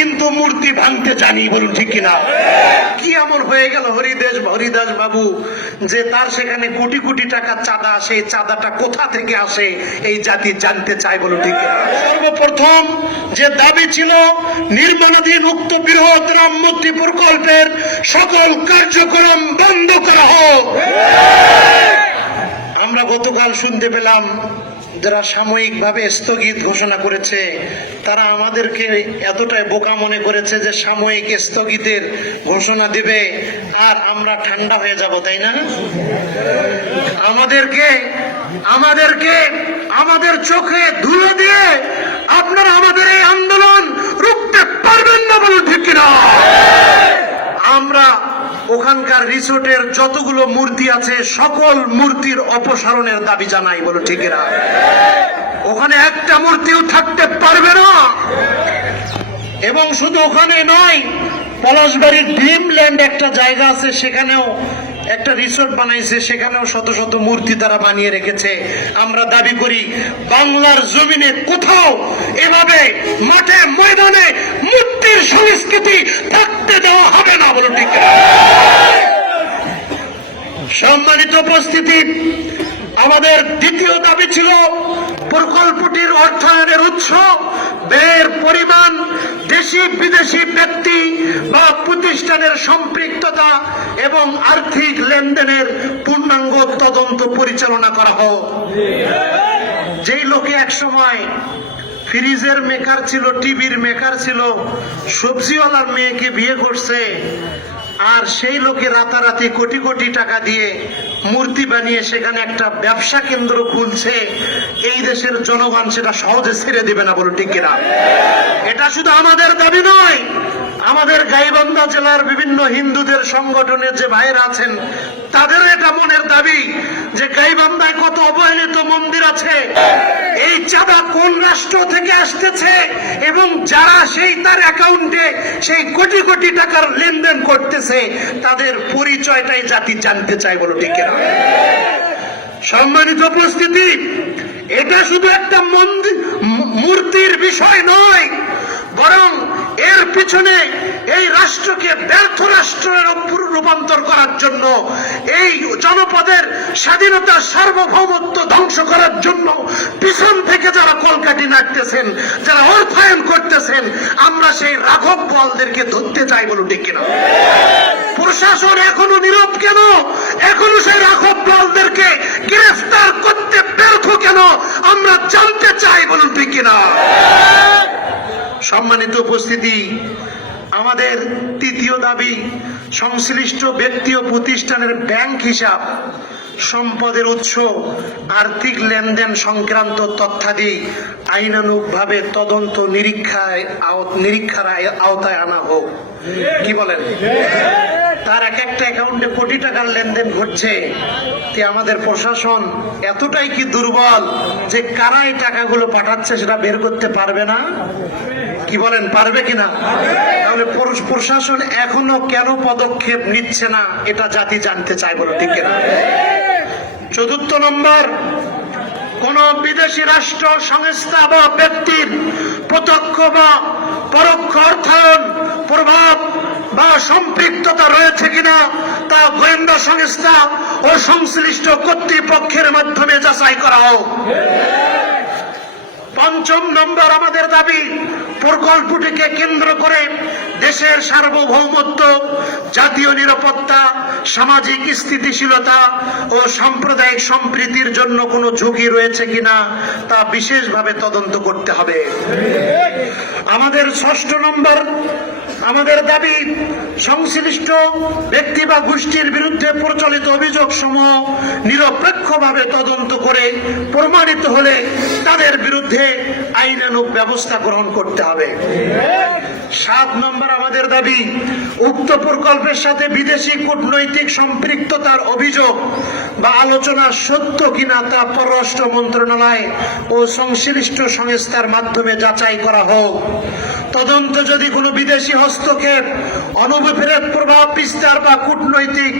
কিন্তু মূর্তি ভাঙতে জানি, বলুন ঠিক কিনা? কি এমন হয়ে গেল হরিদাস বাবু যে তার সেখানে কোটি কোটি টাকা চাঁদা, সেই চাঁদাটা কোথা থেকে আসে এই জাতি জানতে চায়, বলুন ঠিক কিনা? সর্বপ্রথম যে দাবি ছিল নির্মাণাধীন উক্ত বৃহৎ রাম মূর্তি প্রকল্পের সকল কার্যক্রম বন্ধ করা হোক। আমরা গতকাল শুনতে পেলাম যারা সাময়িকভাবে স্থগিত ঘোষণা করেছে তারা আমাদেরকে এতটাই বোকা মনে করেছে যে সাময়িক স্থগিতের ঘোষণা দিবে আর আমরা ঠান্ডা হয়ে যাব, তাই না? আমাদের চোখে ধুলো দিয়ে আপনারা আমাদের এই আন্দোলন রুখতে পারবেন না, বলুন ঠিক কিনা? আমরা ওখানকার রিসোর্টের যতগুলো মূর্তি আছে সকল মূর্তির অপসারণের দাবি জানাই, বলো ঠিক না? ওখানে একটা মূর্তিও থাকতে পারবে না। এবং শুধু ওখানে নয়, পলাশবাড়ির ড্রিমল্যান্ড একটা জায়গা আছে, সেখানেও একটা রিসোর্ট বানাইছে, সেখানেও শত শত মূর্তি তারা বানিয়ে রেখেছে। আমরা দাবি করি বাংলার জমিনে কোথাও এভাবে মাঠে ময়দানে মূর্তির সংস্কৃতি থাকতে দেওয়া হবে না, বলো ঠিক না? সম্মানিত উপস্থিতি, আমাদের দ্বিতীয় দাবি ছিল প্রকল্পটির অর্থায়নের উৎস, ব্যয়ের পরিমাণ, দেশি বিদেশি ব্যক্তি বা প্রতিষ্ঠানের সম্পৃক্ততা এবং আর্থিক লেনদেনের পূর্ণাঙ্গ তদন্ত পরিচালনা করা হোক। যেই লোকে একসময় ফ্রিজের মেকার ছিল, টিভির মেকার ছিল, সবজিওয়ালার মেয়েকে বিয়ে করছে, আর সেই লোকে রাতারাতি কোটি কোটি টাকা দিয়ে মূর্তি বানিয়ে সেখানে একটা ব্যবসা কেন্দ্র খুলছে, এই দেশের জনগণ সেটা সহজে ছেড়ে দিবে না, বলো ঠিক কিনা? এটা শুধু আমাদের দাবি নয়, আমাদের গাইবান্ধা জেলার বিভিন্ন হিন্দুদের সংগঠনের যে ভাইরা আছেন তাদেরও এটা মনের দাবি যে গাইবান্ধায় কত অবহেলিত মন্দির আছে, এই চাঁদা কোন রাষ্ট্র থেকে আসতেছে এবং যারা সেই তার অ্যাকাউন্টে সেই কোটি কোটি টাকার লেনদেন করতেছে তাদের পরিচয়টাই জাতি জানতে চায়, বলো ঠিক না? সম্মানিত উপস্থিতি, এটা শুধু একটা মূর্তির বিষয় নয়, বরং এর পিছনে এই রাষ্ট্রকে ব্যর্থ রাষ্ট্রের রূপান্তর করার জন্য, এই জনপদের স্বাধীনতা সার্বভৌমত্ব ধ্বংস করার জন্য পিছন থেকে যারা কলকাঠি নাড়তেছেন, যারা অর্থায়ন করতেছেন, আমরা সেই রাঘব বোয়ালদেরকে ধরতে চাই, বলুন ঠিক কিনা? প্রশাসন এখনো নীরব কেন? এখনো সেই রাঘব বোয়ালদেরকে গ্রেফতার করতে ব্যর্থ কেন? আমরা জানতে চাই, বলুন ঠিক কিনা? সম্মানিত উপস্থিতি, আমাদের তৃতীয় দাবি সংশ্লিষ্ট ব্যক্তি ও প্রতিষ্ঠানের ব্যাংক হিসাব, সম্পদের উৎস, আর্থিক লেনদেন সংক্রান্ত তথ্যাদি আইনানুগভাবে তদন্ত নিরীক্ষার আওতায় আনা হোক। কি বলেন? তার এক একটা অ্যাকাউন্টে কোটি টাকার লেনদেন ঘটছে, আমাদের প্রশাসন এতটাই কি দুর্বল যে কারা এই টাকাগুলো পাঠাচ্ছে সেটা বের করতে পারবে না? কি বলেন, পারবে কিনা? তাহলে প্রশাসন এখনো কেন পদক্ষেপ নিচ্ছে না, এটা জাতি জানতে চায়, বলো ঠিক কিনা? চতুর্থ নম্বর, কোন বিদেশি রাষ্ট্র, সংস্থা বা ব্যক্তির প্রত্যক্ষ বা পরোক্ষ অর্থায়ন, প্রভাব বা সম্পৃক্ততা রয়েছে কিনা তা গোয়েন্দা সংস্থা ও সংশ্লিষ্ট কর্তৃপক্ষের মাধ্যমে যাচাই করা হোক। পঞ্চম নম্বর আমাদের দাবি, প্রকল্পটিকে কেন্দ্র করে দেশের সার্বভৌমত্ব, জাতীয় নিরাপত্তা, সামাজিক স্থিতিশীলতা ও সাম্প্রদায়িক সম্প্রীতির জন্য কোনো ঝুঁকি রয়েছে কিনা তা বিশেষভাবে তদন্ত করতে হবে। আমাদের ষষ্ঠ নম্বর আমাদের দাবি, সংশ্লিষ্ট ব্যক্তি বা গোষ্ঠীর বিরুদ্ধে প্রচলিত অভিযোগ সমূহ নিরপেক্ষভাবে তদন্ত করে প্রমাণিত হলে তাদের বিরুদ্ধে আইনানুগ ব্যবস্থা গ্রহণ করতে হবে। 7 নম্বর আমাদের দাবি, উক্ত প্রকল্পের সাথে বিদেশি কূটনৈতিক সম্পৃক্ততার অভিযোগ বা আলোচনা সত্য কিনা তা পররাষ্ট্র মন্ত্রণালয় ও সংশ্লিষ্ট সংস্থার মাধ্যমে যাচাই করা হোক। তদন্ত যদি কোনো বিদেশি হস্তক্ষেপ, অনভিপ্রেত প্রভাব বিস্তার বা কূটনৈতিক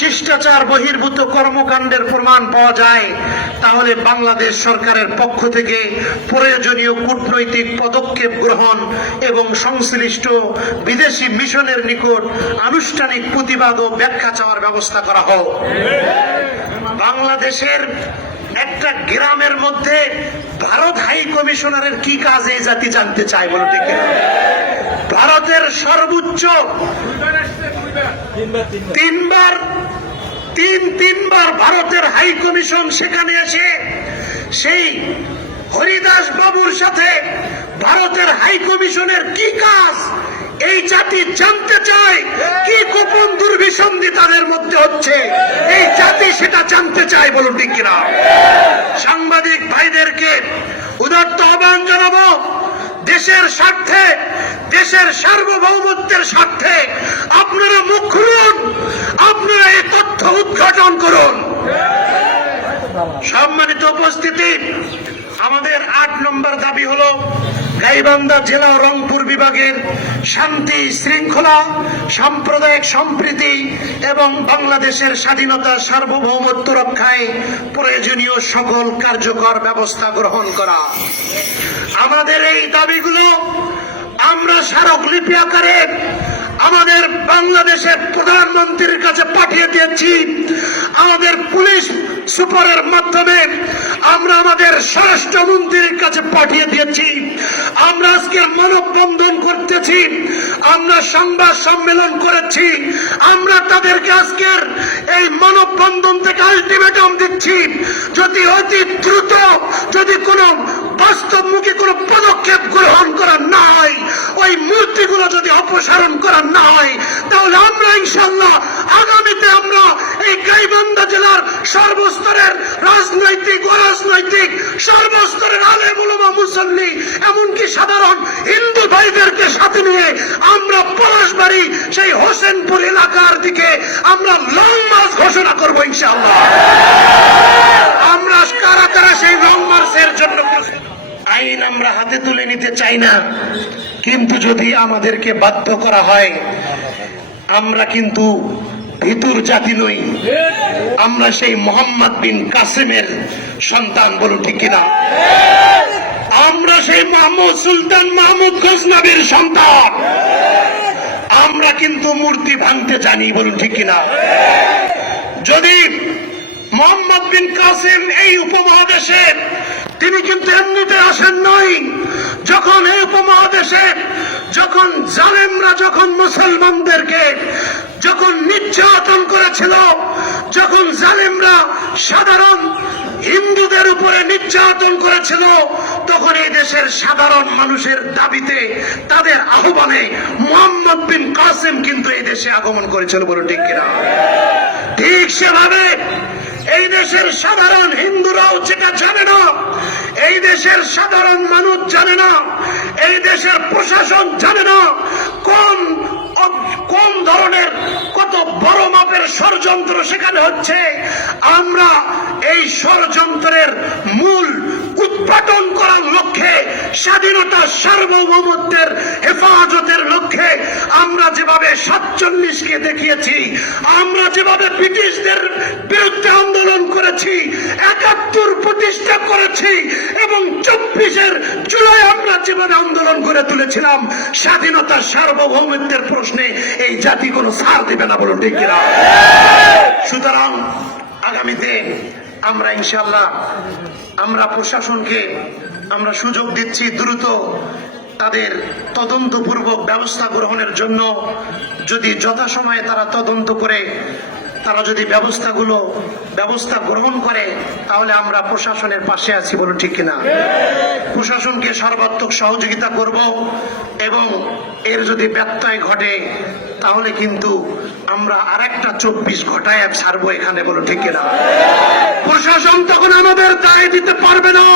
শিষ্টাচার বহির্ভূত কর্মকাণ্ডের প্রমাণ পাওয়া যায় তাহলে বাংলাদেশ সরকারের পক্ষ থেকে প্রয়োজনীয় কূটনৈতিক পদক্ষেপ গ্রহণ এবং সংশ্লিষ্ট সংশ্লিষ্ট বিদেশি মিশনের নিকট আনুষ্ঠানিক প্রতিবাদ ও ব্যাখ্যা চাওয়ার ব্যবস্থা করা হোক। বাংলাদেশের একটা গ্রামের মধ্যে ভারত হাই কমিশনারের কি কাজ এই জাতি জানতে চায় বলো ঠিক কিনা? ভারতের সর্বোচ্চ তিনবার ভারতের হাই কমিশন সেখানে এসে সেই হরিদাস বাবুর সাথে ভারতের হাই কমিশনের কি কাজ এই জাতি জানতে চায়। কি গোপন দুর্বিসন্ধি তাদের মধ্যে হচ্ছে এই জাতি সেটা জানতে চায় বলুন ঠিক কিনা? সাংবাদিক ভাইদেরকে উদাত্ত আহ্বান জানাবো, দেশের স্বার্থে, দেশের সার্বভৌমত্বের স্বার্থে আপনারা মুখ খুলুন, আপনারা এই তথ্য উদ্ঘাটন করুন। সম্মানিত উপস্থিতি, আমাদের 8 নম্বর দাবি হলো গাইবান্ধা জেলা ও রংপুর বিভাগের শান্তি শৃঙ্খলা, সাম্প্রদায়িক সম্প্রীতি এবং বাংলাদেশের স্বাধীনতা সার্বভৌমত্ব রক্ষায় প্রয়োজনীয় সকল কার্যকর ব্যবস্থা গ্রহণ করা। আমাদের এই দাবিগুলো আমরা স্মারকলিপি আকারে আমাদের বাংলাদেশের প্রধানমন্ত্রীর কাছে পাঠিয়ে দিয়েছি। আমাদের পুলিশ সুপারের মাধ্যমে আমরা আমাদের স্বরাষ্ট্রমন্ত্রীর কাছে পাঠিয়ে দিয়েছি। আমরা আজকে মানববন্ধন করতেছি, আমরা সংবাদ সম্মেলন করেছি, আমরা তাদেরকে আজকের এই মানববন্ধন থেকে আলটিমেটাম দিচ্ছি, যদি অতি দ্রুত যদি কোনো বাস্তবমুখী কোনো পদক্ষেপ গ্রহণ করা না হয়, ওই মূর্তিগুলো যদি অপসারণ করা না হয়, তাহলে আমরা ইনশাআল্লাহ আগামীতে আমরা এই গাইবান্ধা জেলার সর্বস্তরের রাজনৈতিক অরাজনৈতিক সর্বস্তরের আলেম ওলামা মুসল্লি এমনকি সাধারণ হিন্দু ভাইদেরকে সাথে নিয়ে আমরা পলাশবাড়ি সেই হোসেনপুর এলাকার দিকে আমরা লং মার্চ ঘোষণা করবো ইনশাআল্লাহ। আমরা কারা কারা সেই লং মার্চের জন্য আইন আমরা হাতে তুলে নিতে চাই না, কিন্তু যদি আমাদেরকে বাধ্য করা হয়, আমরা কিন্তু ভিতুর জাতি নই, আমরা সেই মোহাম্মদ বিন কাসেমের সন্তান বলুন ঠিক কিনা? আমরা সেই মোহাম্মদ সুলতান মাহমুদ গজনবীর সন্তান। আমরা কিন্তু মূর্তি ভাঙতে জানি বলুন ঠিক কিনা? যদি মোহাম্মদ বিন কাসেম এই উপমহাদেশে, তিনি কিন্তু এমনিতে আসেন নাই, যখন এই উপমহাদেশে যখন জালেমরা যখন মুসলমানদেরকে যখন নির্যাতন করেছিল, যখন জালেমরা সাধারণ হিন্দুদের উপরে নির্যাতন করেছিল, তখন এই দেশের সাধারণ মানুষের দাবিতে তাদের আহ্বানে মোহাম্মদ বিন কাসেম কিন্তু এই দেশে আগমন করেছিল বলে ঠিক কিনা? ঠিক সেভাবে এই দেশের সাধারণ হিন্দুরাও যেটা জানে না, এই দেশের সাধারণ মানুষ জানে না, এই দেশের প্রশাসন জানে না কোন ধরনের কত বড় মাপের ষড়যন্ত্র সেখানে হচ্ছে। আমরা এই ষড়যন্ত্রের মূল উৎপাদন করার লক্ষ্যে, স্বাধীনতা সার্বভৌমত্বের হেফাজতের লক্ষ্যে আমরা যেভাবে 47কে দেখিয়েছি, আমরা যেভাবে ব্রিটিশদের বিরুদ্ধে আন্দোলন করেছি, 71 প্রতিষ্ঠা করেছি এবং 24 জুলাই আমরা যেভাবে আন্দোলন করে তুলেছিলাম, স্বাধীনতা সার্বভৌমত্বের প্রশ্নে এই জাতি কোনো ছাড় দেবে না বলুন ঠিক কিনা? সুতরাং আগামীতে আমরা ইনশাআল্লাহ আমরা প্রশাসনকে আমরা সুযোগ দিচ্ছি দ্রুত তাদের তদন্তপূর্বক ব্যবস্থা গ্রহণের জন্য। যদি যথাসময়ে তারা তদন্ত করে তারা যদি ব্যবস্থা গ্রহণ করে, তাহলে আমরা প্রশাসনের পাশে আছি বলুন ঠিক কিনা? প্রশাসনকে সর্বাত্মক সহযোগিতা করব এবং এর যদি ব্যত্যয় ঘটে তাহলে কিন্তু আমরা আরেকটা 24 ঘটায় ছাড়বো এখানে বলুন ঠিক কিনা? প্রশাসন তখন আমাদের দায় দিতে পারবে না।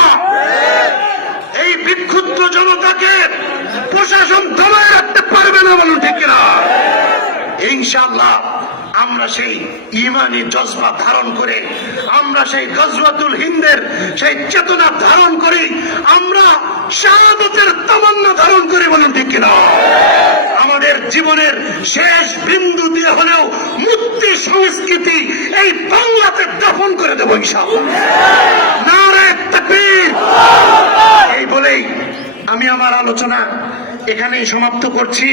এই বিক্ষুব্ধ জনতাকে প্রশাসন দমায় রাখতে পারবে না বলুন ঠিক কিনা? ইনশাআল্লাহ আমরা সেই ইমানি জজবা ধারণ করে, আমরা সেই গজওয়াতুল হিন্দের সেই চেতনা ধারণ করি, আমরা শাহাদাতের তামান্না ধারণ করি বলুন ঠিক কিনা? আমাদের জীবনের শেষ বিন্দু দিয়ে হলেও মুক্তি সংস্কৃতি এই বাংলাতে দাফন করে দেব ইনশাআল্লাহ। নারে তাকবীর। এই বলেই আমি আমার আলোচনা এখানেই সমাপ্ত করছি।